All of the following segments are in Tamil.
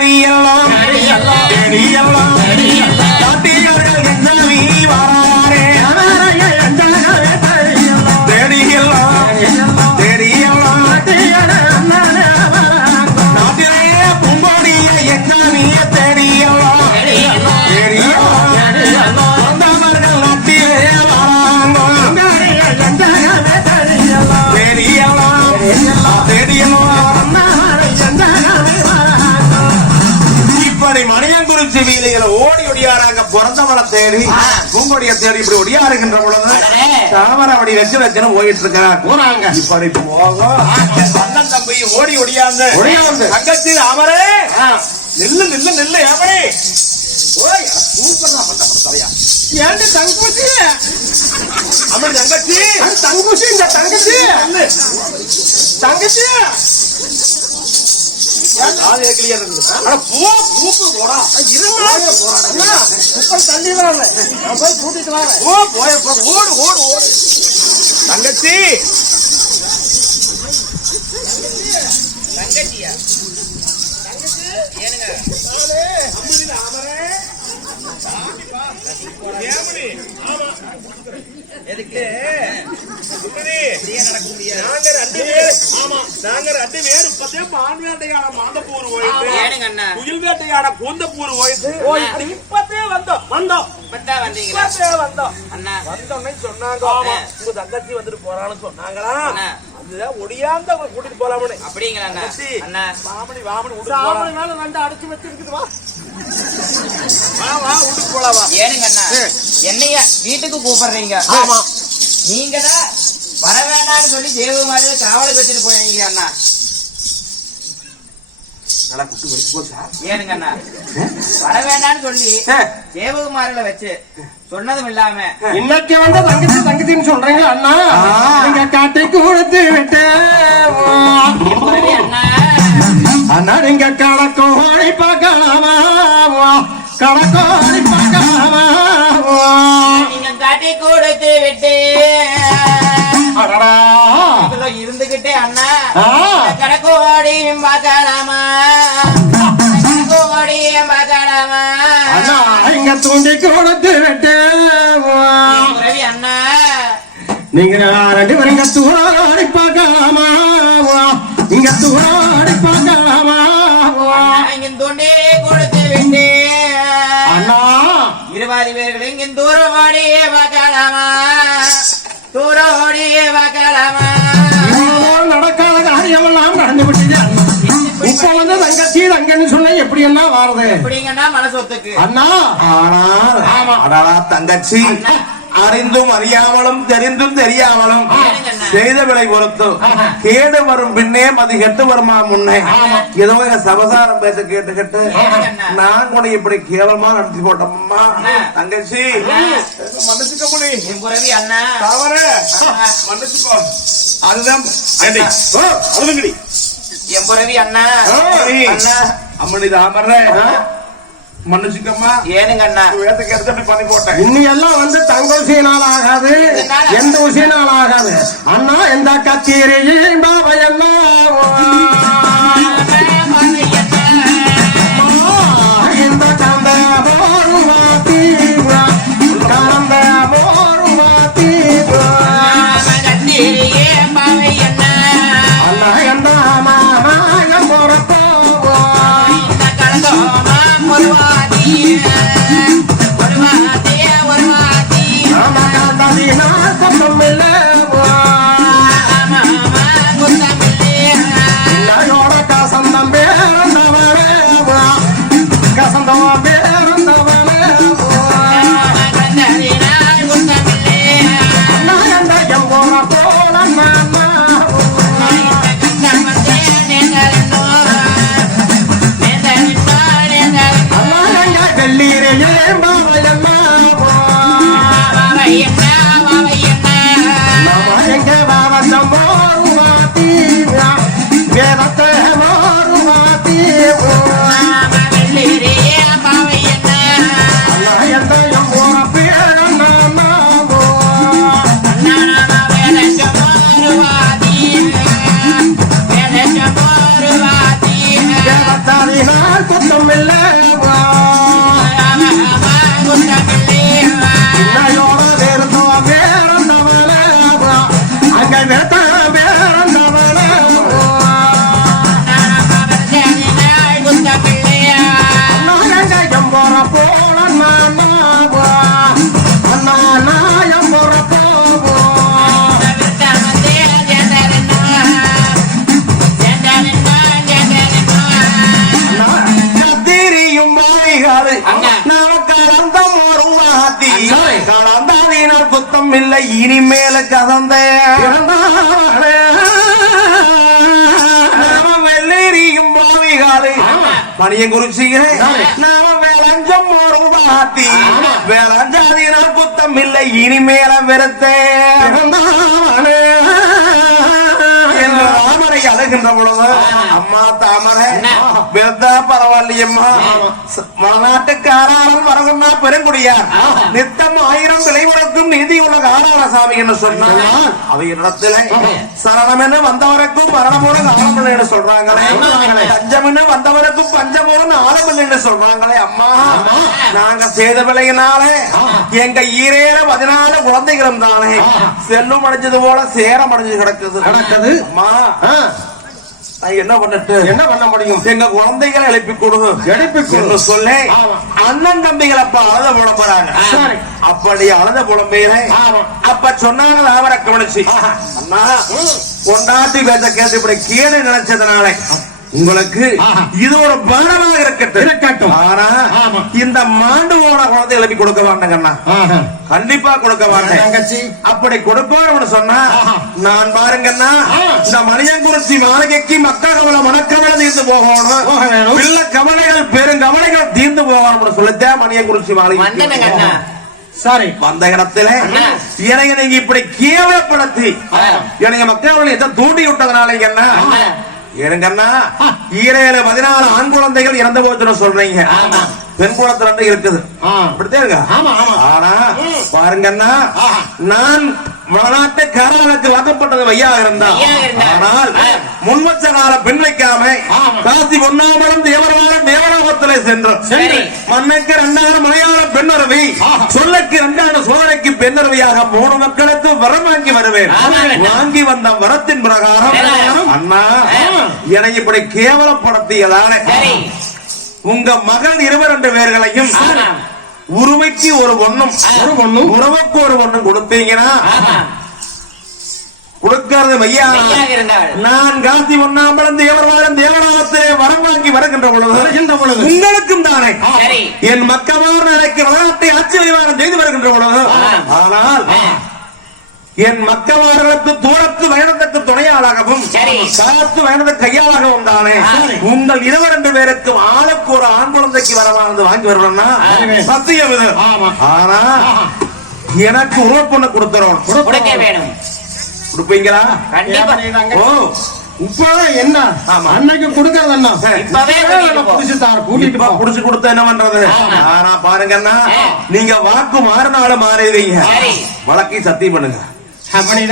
baby alone. தேடி பூங்கொடியை தேடி இப்படி ஒடியா இருக்கின்ற பொழுது அடடே. தாமரவடி வச்சு வச்சுன்னு போயிட்டு இருக்கிறார் போறாங்க இப்படி போகும் அண்ணன் தம்பி ஓடி ஒடியாந்து ஒடியாந்து. தங்கச்சி அமரே நில்லு நில்லு நில்லு அமரே ஓய் சூப்பரா பண்ண தலையா ஏன்டி தங்கச்சி? அமர் தங்கச்சி. தங்கச்சி இந்த தங்கச்சி. தங்கச்சி. காது ஏக்கலியா இருக்குது தள்ளி வராங்க நான் போய் கூட்டிட்டு வரேன். ஓ போய போ. ஓடு ஓடு ஓடு. தங்கச்சி. எதுக்கு? நாங்க ரெண்டு பேர் ஆமா நாங்க ரெண்டு பேர் இப்பதே மான் மாந்தப்பூர் போயிட்டு ஏனுங்க அண்ணா? குயில் வேட்டையாட கூந்தப்பூர் போயிட்டு இப்பதே வந்தோம். வந்தோம். இப்பதான் வந்தீங்களா? இப்பதே வந்தோம். அண்ணா. வந்தோடனே சொன்னாங்க. உங்க தங்கச்சி வந்துட்டு போறான்னு சொன்னாங்களா? ஒடியாந்த கூட்டிட்டு போலாமனு. அப்படிங்களா அண்ணா? வாமணி வாமணி வாமணி மேல ரெண்டு அடிச்சு வச்சிருக்குது வா. வா வா விட்டு போலாம் வா. ஏனுங்க அண்ணா? என்னைய வீட்டுக்கு கூப்பிடுறீங்க? ஆமா. நீங்க தான் வர வேண்டாம்னு சொல்லி தேவமாரில காவலுக்கு வச்சுட்டு போயிருக்கீங்க அண்ணா. நல்லா குட்டு வெளிச்சு போச்சா ஏனுங்க அண்ணா? வர வேண்டாம்னு சொல்லி தேவகுமாரில வச்சு சொன்னதும் இல்லாம இன்னைக்கு வந்து தங்கச்சி தங்கச்சின்னு சொல்றீங்க அண்ணா. நீங்க காட்டி கொடுத்து விட்டு இப்பவே அண்ணா. அண்ணா நீங்க கடக்கோழி பார்க்கலாமா? கடக்கோழி பார்க்கலாமா கடக்கோடியும் பார்க்கலாமா அண்ணா இங்க தூண்டி கொடுத்து விட்டு ரவி அண்ணா. நீங்க ரெண்டு பேரும் இங்க தூராடி பார்க்கலாமா? இங்க தூராடி பார்க்கலாமா? இங்க தொண்டே கொடுத்து விட்டு. அண்ணா. இருபது பேர்கள் இங்க தூரம் ஓடியே பார்க்கலாமா? தூரம் ஓடியே எப்படி என்ன வாருது மனசொத்துக்கு? அண்ணா! ஆனால் ஆமா. அடடா தங்கச்சி. அறிந்தும் அறியாமலும் தெரிந்தும் தெரியாமலும் செய்த விலை பொறுத்து கேடு வரும் பின்னே மதி கெட்டு வருமா முன்னே? ஏதோ எங்க சபசாரம் பேச கேட்டு கேட்டு நான் கூட இப்படி கேவலமா நடத்தி போட்டோம்மா. தங்கச்சி. மன்னிச்சுக்க முடி என் குரவி அண்ணா. தவறு. மன்னிச்சுக்கோ. அதுதான். குரவி அண்ணா. அண்ணா. அம்மனி தாமரை மன்னிச்சுக்கம்மா ஏனுங்க அண்ணா எடுத்து பண்ணி போட்டேன் இன்னி எல்லாம் வந்து தங்க ஊசியினால் ஆகாது எந்த ஊசியினால் ஆகாது அண்ணா எந்த கச்சேரியில் দেবো। இனிமேல கதந்த வெள்ளேரியும் பாவிகாலு பணியம் குறிச்சிக்கிறேன் நாம வேலஞ்சம் ஒரு பாத்தி. வேலஞ்சாதினால் குத்தம் இல்லை இனிமேல வெறுத்தேன் அழுகின்ற பொழுது அம்மா தாமரை வெறுத்தா பரவாயில்லையம்மா. மலநாட்டுக்காராளன் வரகுன்னா பெருங்குடியார். நித்தம் ஆயிரம் விலை நீதி உள்ள காராள சாமி என்று சொன்னார் அவையிடத்துல சரணம் என்று வந்தவருக்கும் மரணமோட காலமில்லை என்று சொல்றாங்களே. தஞ்சம் என்று வந்தவருக்கும் பஞ்சமோடு ஆழமில்லை என்று சொல்றாங்களே. அம்மா நாங்க செய்த விலையினாலே எங்க ஈரேற பதினாலு குழந்தைகளும் தானே. செல்லும் அடைஞ்சது போல சேரம் அடைஞ்சு கிடக்குது. கிடக்குது. அம்மா என்ன பண்ணிட்டு என்ன பண்ண முடியும் எங்க குழந்தைகளை எழுப்பி கொடு எழுப்பி கொடு. சொல்லி. அண்ணன் தம்பிகள் அப்ப அழுத புலம் போறாங்க. அப்படி அழுத புலம்பெயரை ஆமா. அப்ப சொன்னாங்க தாமரை கவனிச்சு. அண்ணா கொண்டாட்டி பேச கேட்டு இப்படி கீழே நினைச்சதுனால உங்களுக்கு. இது ஒரு பானமாக இருக்கட்டும் இருக்கட்டும். ஆனா. இந்த மாண்டு போன குழந்தை எழுப்பி கொடுக்க மாட்டேங்கண்ணா. கண்டிப்பா கொடுக்க மாட்டேன் அப்படி கொடுப்பாரு சொன்னா. நான் பாருங்கன்னா மணியங்குறிச்சி மாளிகைக்கு மக்கள் கவலை மனக்கவலை தீர்ந்து போகணும். பிள்ளை கவலைகள் பெருங்கவலைகள் தீர்ந்து போகணும்னு சொல்லித்தான் மணியங்குறிச்சி வந்தமே மாளிகை கண்ணா சரி வந்த இடத்துல. எனக்கு நீங்க இப்படி கேவலப்படுத்தி. எனக்கு மக்கள் எதை தூண்டி விட்டதுனால என்ன. ஏனுங்கண்ணா ஈரேழு பதினாலு ஆண் குழந்தைகள் இறந்து போச்சுன்னு சொல்றீங்க ஆமா. பெண் குழந்தை ரெண்டு இருக்குது. அப்படித்தான் இருக்கா. ஆனா ஆஹா. நான் காரனுக்கு வாக்கப்பட்டது ஐயா இருந்தா. ஆனால். முன்வச்ச கால பெண் வைக்காம. காசி பொன்னாமரம் தேவரவாரம் தேவராமத்திலே சென்று சென்று மண்ணுக்கு இரண்டாயிரம் மலையாள பெண்ணறவி. சொல்லுக்கு இரண்டாயிரம் சோதனைக்கு பெண்ணறவியாக மூணு மக்களுக்கு வரம் வாங்கி வருவேன். வாங்கி வந்த வரத்தின் பிரகாரம். அண்ணா. என்னை இப்படி கேவலப்படுத்தியதால சரி உங்க மகள் இருவர் ரெண்டு பேர்களையும். உரிமைக்கு ஒரு பொண்ணும் ஒரு பொண்ணும் உறவுக்கு ஒரு பொண்ணும் கொடுத்தீங்கன்னா ஆமா கொடுக்கிறது மையா. நான் காந்தி ஒன்னாம்பலம் தேவரவாரம் தேவராமத்திலே வரம் வாங்கி வருகின்ற பொழுது வருகின்ற பொழுது. உங்களுக்கும் தானே. என் மக்கமார் நாளைக்கு வரலாற்றை ஆட்சி செய்து வருகின்ற பொழுது. ஆனால் என் மக்கமார்களுக்கு தூரத்து பயணத்துக்கு துணையாளாகவும் சரி. காலத்து பயணத்துக்கு கையாளாகவும் தானே. உங்கள் இருவர் ரெண்டு பேருக்கும் ஆளுக்கு ஒரு ஆண் குழந்தைக்கு வரவானது வாங்கி ஆ. சத்தியம் இது ஆமா. ஆனா. எனக்கு உறவு பொண்ணு கொடுத்துறோம் கொடுக்க வேணும் கொடுப்பீங்களா ஓ இப்பதான் என்ன ஆமா. அன்னைக்கு கொடுக்கறது என்ன. புடிச்சு தார் கூட்டிட்டு புடிச்சு கொடுத்தா என்ன பண்றது. ஆனா பாருங்கன்னா. நீங்க வாக்கு மாறினாலும் மாறிடுவீங்க. வழக்கை சத்தியம் பண்ணுங்க அப்படி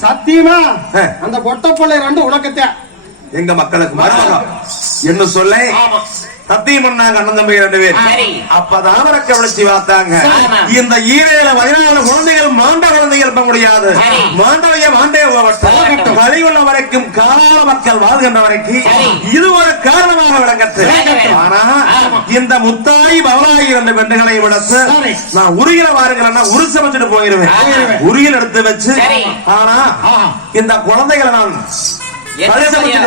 சத்தியமா. அந்த பொட்டப்பள்ளை ரெண்டு உனக்குத்தான். எங்க மக்களுக்கு மருமகம். என்ன சொல்ல. சத்தியம் பண்ணாங்க அண்ணன் தம்பி ரெண்டு பேர் அப்பதான் அவரை விழிச்சு பார்த்தாங்க. இந்த ஈரேழு பதினாலு குழந்தைகள் மாண்ட குழந்தைகள் இருக்க முடியாது. மாண்டவைய மாண்டே. போகட்டும் வழியுள்ள வரைக்கும் கால மக்கள் வாழ்கின்ற வரைக்கும். இது ஒரு காரணமாக விளங்கட்டு விளங்கட்டும். ஆனா. இந்த முத்தாய் பவலாய் இரண்டு பெண்களை விடத்து. நான் உருகில வாருங்களா உரு சமைச்சிட்டு போயிருவேன். உருகில் எடுத்து வச்சு. ஆனா. இந்த குழந்தைகளை நான்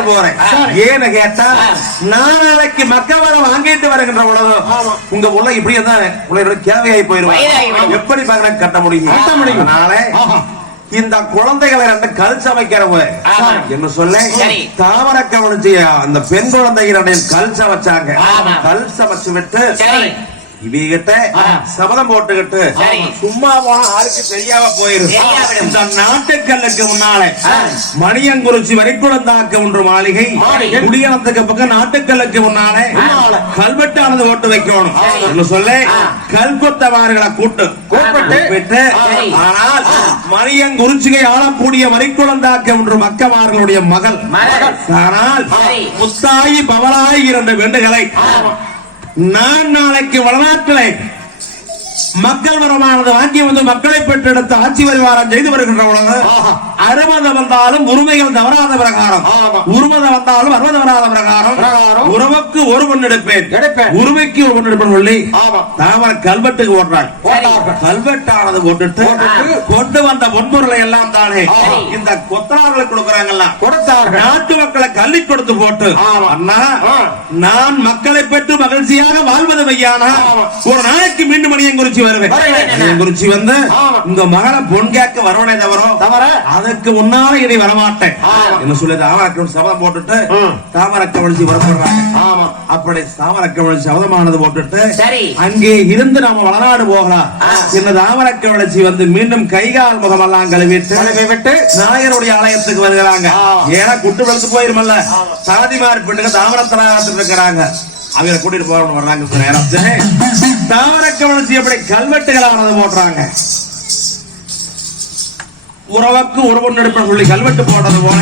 போறேன். ஏன்னு கேட்டா நாளைக்கு மக்கவரை வாங்கிட்டு வருகின்ற ஆமா. உங்க உள்ள இப்படி தான் பிள்ளைகளோட கேவையாகி போயிருவாங்க எப்படி பாக்க கட்ட முடியும் கட்ட முடியும். அதனால ஆஹா. இந்த குழந்தைகளை ரெண்டு கல் சமைக்கிறவங்க ஆமா. என்ன சொல்ல. தாமர கவனிச்சு அந்த பெண் குழந்தைகளுடைய கல் சமைச்சாங்க. கல் சமைச்சு விட்டு இவகிட்ட. சபதம் போட்டுக்கிட்டு. சும்மா போனா ஆளுக்கு தெரியாம போயிரு தெரியாவிடும். இந்த நாட்டுக்கல்லுக்கு முன்னாலே. மணியங்குறிச்சி வரைக்குளந்தாக்க ஒன்று மாளிகை. குடியனத்துக்கு பக்கம் நாட்டுக்கல்லுக்கு முன்னாலே. கல்வெட்டானது ஓட்டு வைக்கணும் சொல்ல ஆ. கல்கொத்தவார்களை கூட்டு கூப்பிட்டு. ஆனால் மணியங்குறிச்சிகை ஆளக்கூடிய வரைக்குளந்தாக்க ஒன்று மக்கமார்களுடைய மகள். ஆனால். முத்தாயி பவலாய் இரண்டு வெண்டுகளை நான் நாளைக்கு வடநாட்டிலே மக்கள் வரமானது வாங்கி வந்து மக்களை பெற்றெடுத்து ஆட்சி பரிவாரம் செய்து வருகின்ற பொழுது ஆஹா. அறுபது வந்தாலும் உரிமைகள் தவறாத பிரகாரம். உரிமத வந்தாலும் அறுபது வராத பிரகாரம். உறவுக்கு ஒரு பொண்ணு எடுப்பேன் எடுப்பேன். உரிமைக்கு ஒரு பொண்ணு எடுப்பேன் சொல்லி. தாமர கல்வெட்டுக்கு போட்டார்கள். கல்வெட்டானது போட்டுட்டு. கொண்டு வந்த பொன்பொருளை எல்லாம் தானே. இந்த கொத்தனார்களுக்கு கொடுக்கறாங்கல்ல கொடுத்தார்கள் நாட்டு மக்களை கல்வி கொடுத்து போட்டு. அண்ணா. நான் மக்களை பெற்று மகிழ்ச்சியாக வாழ்வது மையானா. ஒரு நாளைக்கு மீண்டும் மணியம் குறிச்சி வருவேன் வருவேன். குறிச்சி வந்து. உங்க மகளை பொன் கேட்க வருவனே தவிர தவிர அதுக்கு முன்னால இனி வரமாட்டேன். என்ன சொல்லி தாமரக்கம் சபதம் போட்டுட்டு ம். தாமரக்க வழிச்சு வரப்படுறாங்க ஆமா அப்படி தாமரக்க வழிச்சு சபதமானது போட்டுட்டு சரி. அங்கே இருந்து நாம வளநாடு போகலாம் இந்த தாமரக்க வளர்ச்சி வந்து மீண்டும் கைகால் முகமெல்லாம் கழுவிட்டு கழுவி விட்டு நாயருடைய ஆலயத்துக்கு வருகிறாங்க. ஏன்னா குட்டு வெளுத்து போயிருமல்ல சாதிமார் பெண்ணுங்க தாமரத்தனாகத்துல இருக்கிறாங்க அவங்களை கூட்டிட்டு போறவங்க வர்றாங்க சில நேரம். தாமரக்க கவனிச்சு எப்படி கல்வெட்டுகளானது போடுறாங்க உறவுக்கு உறவு நடுப்ப சொல்லி கல்வெட்டு போடுறது போல.